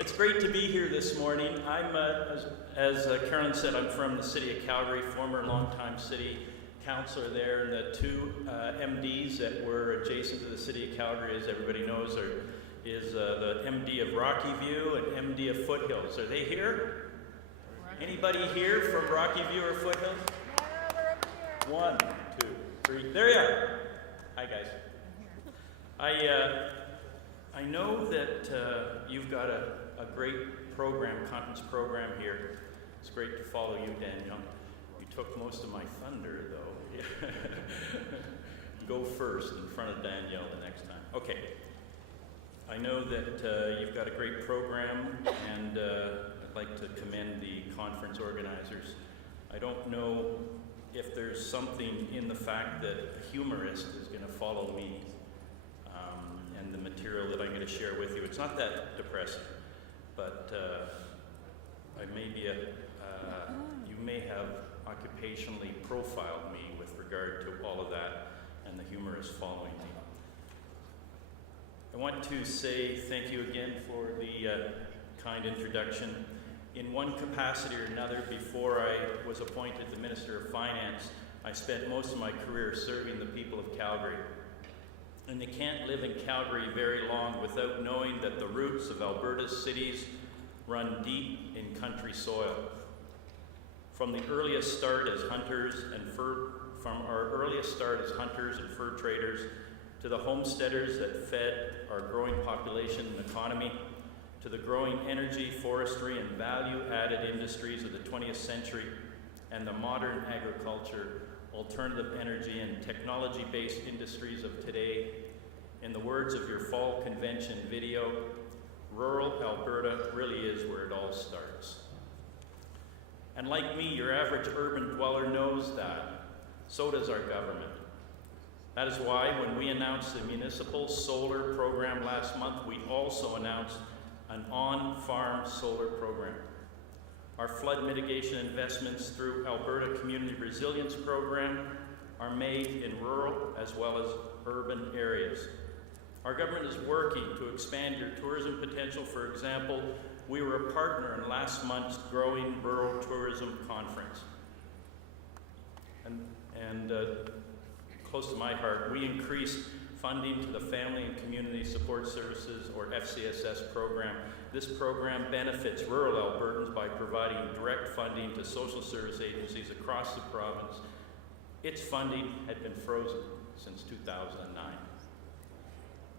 It's great to be here this morning. I'm, as Carolyn said, I'm from the city of Calgary, former longtime city councillor there, and the two MDs that were adjacent to the city of Calgary, as everybody knows, is the MD of Rocky View and MD of Foothills. Are they here? Anybody here from Rocky View or Foothills? Yeah, we're over here. 1, 2, 3. There you are. Hi, guys. I know that you've got a great program, conference program here. It's great to follow you, Daniel. You took most of my thunder, though. Go first in front of Danielle the next time. Okay. I know that you've got a great program, and I'd like to commend the conference organizers. I don't know if there's something in the fact that a humorist is going to follow me and the material that I'm going to share with you. It's not that depressing, but I may be you may have occupationally profiled me with regard to all of that and the humorist following me. I want to say thank you again for the kind introduction. In one capacity or another, before I was appointed the Minister of Finance, I spent most of my career serving the people of Calgary. And they can't live in Calgary very long without knowing that the roots of Alberta's cities run deep in country soil. From our earliest start as hunters and fur traders, to the homesteaders that fed our growing population and economy, to the growing energy, forestry, and value-added industries of the 20th century, and the modern agriculture, alternative energy, and technology-based industries of today. In the words of your fall convention video, rural Alberta really is where it all starts. And like me, your average urban dweller knows that. So does our government. That is why when we announced the municipal solar program last month, we also announced an on-farm solar program. Our flood mitigation investments through Alberta Community Resilience Program are made in rural as well as urban areas. Our government is working to expand your tourism potential. For example, we were a partner in last month's Growing Rural Tourism Conference. And close to my heart, we increased funding to the Family and Community Support Services, or FCSS program. This program benefits rural Albertans by providing direct funding to social service agencies across the province. Its funding had been frozen since 2009.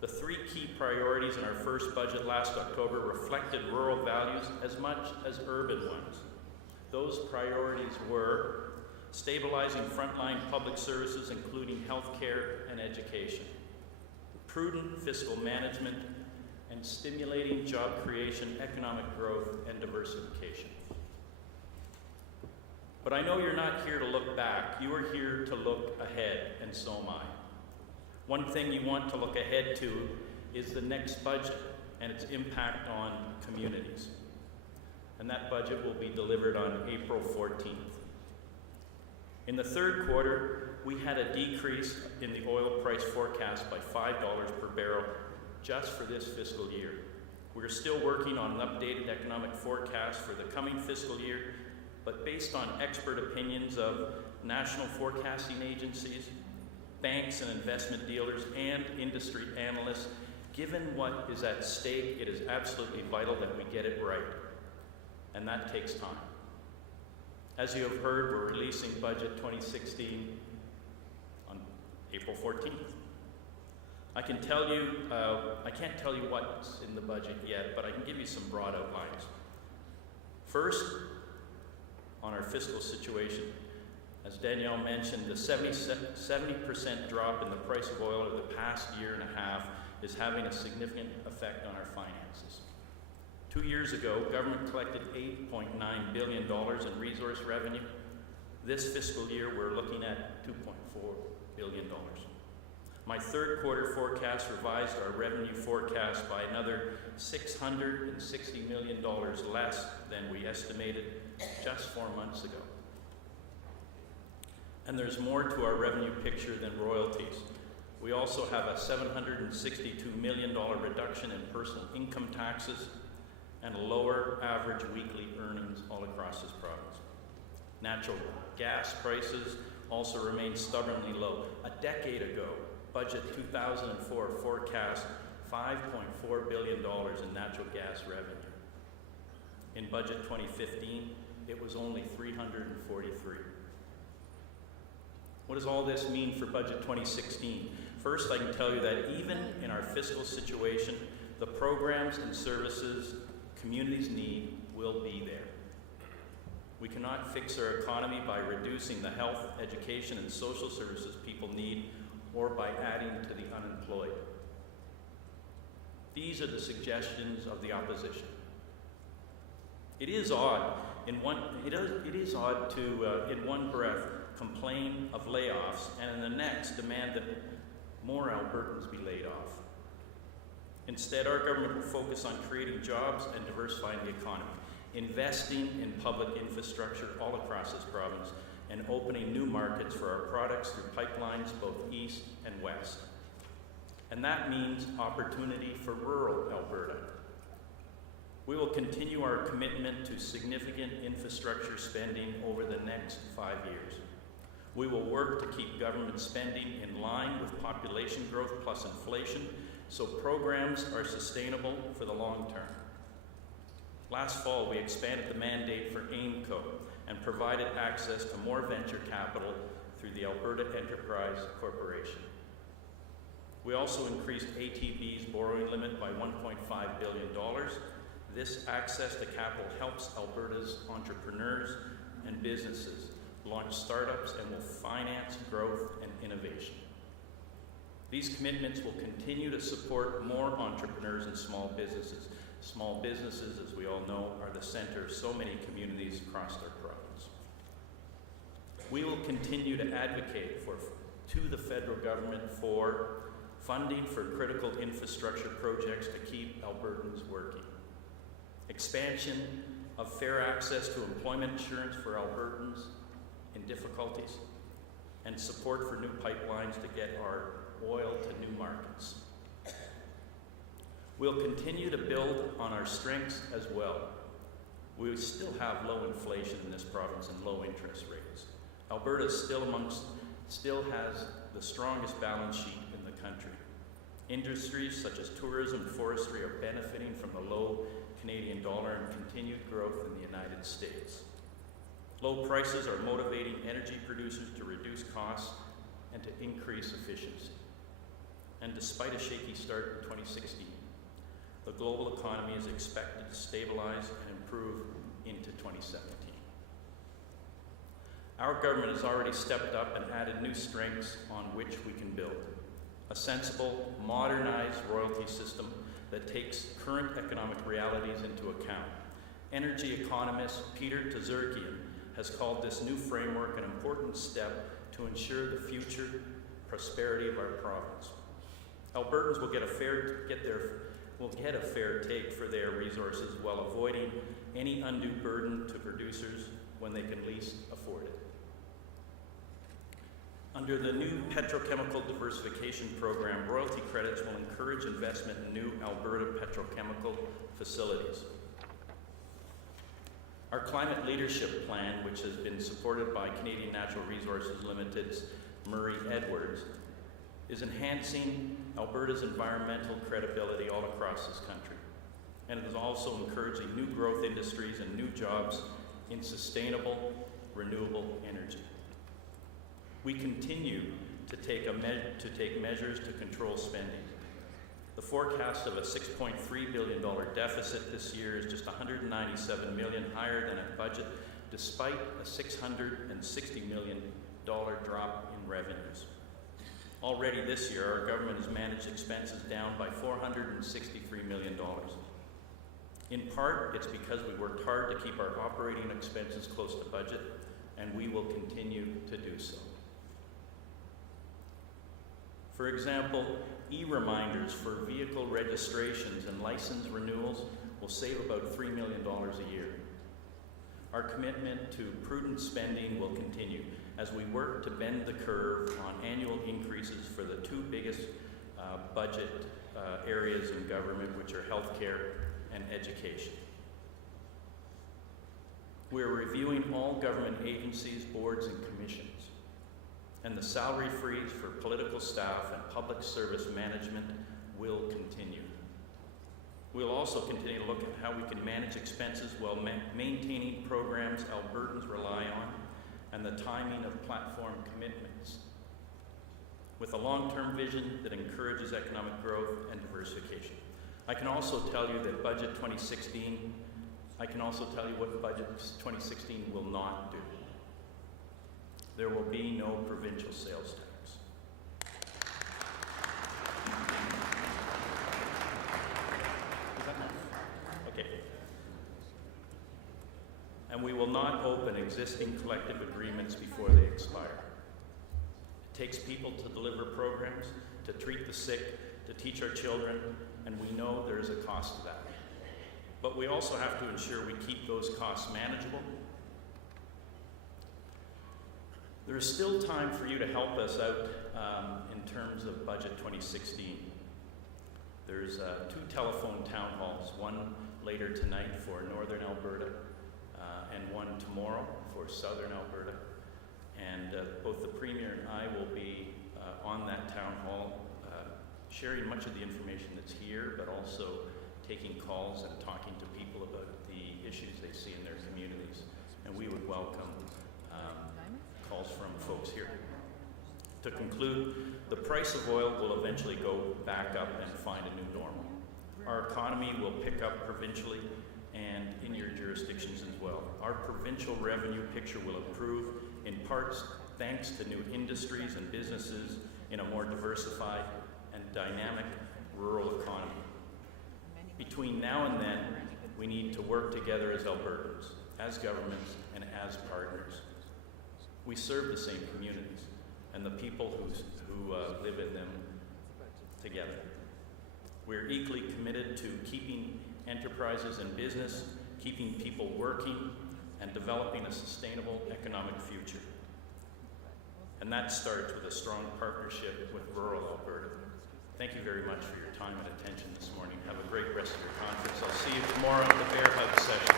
The three key priorities in our first budget last October reflected rural values as much as urban ones. Those priorities were stabilizing frontline public services, including health care and education, prudent fiscal management, and stimulating job creation, economic growth, and diversification. But I know you're not here to look back. You are here to look ahead, and so am I. One thing you want to look ahead to is the next budget and its impact on communities. And that budget will be delivered on April 14th. In the third quarter, we had a decrease in the oil price forecast by $5 per barrel just for this fiscal year. We're still working on an updated economic forecast for the coming fiscal year, but based on expert opinions of national forecasting agencies, banks and investment dealers, and industry analysts, given what is at stake, it is absolutely vital that we get it right. And that takes time. As you have heard, we're releasing Budget 2016 on April 14th. I can't tell you what's in the budget yet, but I can give you some broad outlines. First, on our fiscal situation. As Danielle mentioned, the 70% drop in the price of oil over the past year and a half is having a significant effect on our finances. 2 years ago, government collected $8.9 billion in resource revenue. This fiscal year, we're looking at $2.4 billion. My third quarter forecast revised our revenue forecast by another $660 million less than we estimated just 4 months ago. And there's more to our revenue picture than royalties. We also have a $762 million reduction in personal income taxes and lower average weekly earnings all across this province. Natural gas prices also remain stubbornly low. A decade ago, budget 2004 forecast $5.4 billion in natural gas revenue. In budget 2015, it was only 343. What does all this mean for budget 2016? First, I can tell you that even in our fiscal situation, the programs and services communities need will be there. We cannot fix our economy by reducing the health, education, and social services people need, or by adding to the unemployed. These are the suggestions of the opposition. It is odd in one breath complain of layoffs and in the next demand that more Albertans be laid off. Instead, our government will focus on creating jobs and diversifying the economy, investing in public infrastructure all across this province, and opening new markets for our products through pipelines both east and west. And that means opportunity for rural Alberta. We will continue our commitment to significant infrastructure spending over the next 5 years. We will work to keep government spending in line with population growth plus inflation, so programs are sustainable for the long term. Last fall, we expanded the mandate for AIMCO and provided access to more venture capital through the Alberta Enterprise Corporation. We also increased ATB's borrowing limit by $1.5 billion. This access to capital helps Alberta's entrepreneurs and businesses launch startups and will finance growth and innovation. These commitments will continue to support more entrepreneurs and small businesses. Small businesses, as we all know, are the center of so many communities across our province. We will continue to advocate to the federal government for funding for critical infrastructure projects to keep Albertans working. Expansion of fair access to employment insurance for Albertans in difficulties, and support for new pipelines to get our oil to new markets. We'll continue to build on our strengths as well. We still have low inflation in this province and low interest rates. Alberta still has the strongest balance sheet in the country. Industries such as tourism and forestry are benefiting from the low Canadian dollar and continued growth in the United States. Low prices are motivating energy producers to reduce costs and to increase efficiency. And despite a shaky start in 2016, the global economy is expected to stabilize and improve into 2017. Our government has already stepped up and added new strengths on which we can build. A sensible, modernized royalty system that takes current economic realities into account. Energy economist Peter Tzurkian has called this new framework an important step to ensure the future prosperity of our province. Albertans will get a fair take for their resources while avoiding any undue burden to producers when they can least afford it. Under the new petrochemical diversification program, royalty credits will encourage investment in new Alberta petrochemical facilities. Our climate leadership plan, which has been supported by Canadian Natural Resources Limited's Murray Edwards, is enhancing Alberta's environmental credibility all across this country. And it is also encouraging new growth industries and new jobs in sustainable, renewable energy. We continue to take measures to control spending. The forecast of a $6.3 billion deficit this year is just $197 million higher than at budget, despite a $660 million drop in revenues. Already this year, our government has managed expenses down by $463 million. In part, it's because we worked hard to keep our operating expenses close to budget, and we will continue to do so. For example, e-reminders for vehicle registrations and license renewals will save about $3 million a year. Our commitment to prudent spending will continue. as we work to bend the curve on annual increases for the two biggest budget areas in government, which are healthcare and education. We're reviewing all government agencies, boards, and commissions, and the salary freeze for political staff and public service management will continue. We'll also continue to look at how we can manage expenses while maintaining programs Albertans rely on and the timing of platform commitments, with a long-term vision that encourages economic growth and diversification. I can also tell you that what Budget 2016 will not do. There will be no provincial sales tax. Is that enough? Okay. And we will not open existing collective agreements before they expire. It takes people to deliver programs, to treat the sick, to teach our children, and we know there is a cost to that. But we also have to ensure we keep those costs manageable. There is still time for you to help us out in terms of Budget 2016. There's 2 telephone town halls, one later tonight for Northern Alberta and one tomorrow for Southern Alberta. And both the Premier and I will be on that town hall sharing much of the information that's here, but also taking calls and talking to people about the issues they see in their communities. And we would welcome calls from folks here. To conclude, the price of oil will eventually go back up and find a new normal. Our economy will pick up provincially and in your jurisdictions as well. Our provincial revenue picture will improve, in parts thanks to new industries and businesses in a more diversified and dynamic rural economy. Between now and then, we need to work together as Albertans, as governments, and as partners. We serve the same communities and the people who live in them together. We're equally committed to keeping enterprises in business, keeping people working, and developing a sustainable economic future. And that starts with a strong partnership with rural Alberta. Thank you very much for your time and attention this morning. Have a great rest of your conference. I'll see you tomorrow at the Bear Hug session.